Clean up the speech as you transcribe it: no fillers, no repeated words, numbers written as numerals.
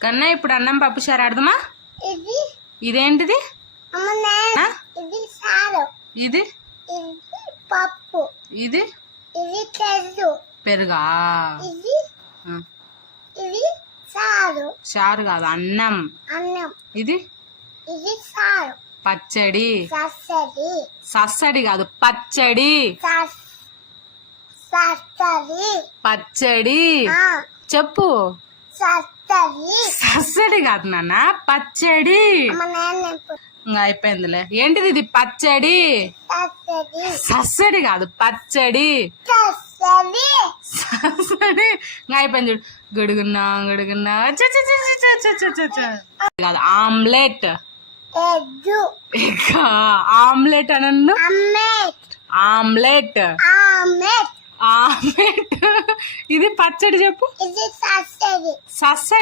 కన్నా ఇప్పుడు అన్నం పప్పు చారు ఆడదామా? ఇది ఇదేంటిది? ఆ? ఇది సారు, ఇది ఇది పప్పు, ఇది ఇది పెరుగు, పెరుగా? ఇది ఆ. ఇది సారు, చారు కాదు, అన్నం. అన్నం, ఇది ఇది సారు, పచ్చడి. ససరి, సస్సడి కాదు, పచ్చడి. ససరి, పచ్చడి చెప్పు. ససరి. సస్సడి కాదు నాన్న, పచ్చడి. మా నాన్న ఇంకా అయిపోయిందిలే. ఏంటిది ఇది? పచ్చడి. ససరి, సస్సడి కాదు, పచ్చడి. ససరి, సస్సడి. ఇంకా అయిపోయింది చూడు. గడుగున్నా గడుగున్నా కాదు, ఆమ్లెట్. ఎగ్గు, ఆమ్లెట్ అనన్ను. Omelette, omelette. Omelette, omelette. ఇది పచ్చడి చెప్పు. ఇది ససరి. సస్సడి.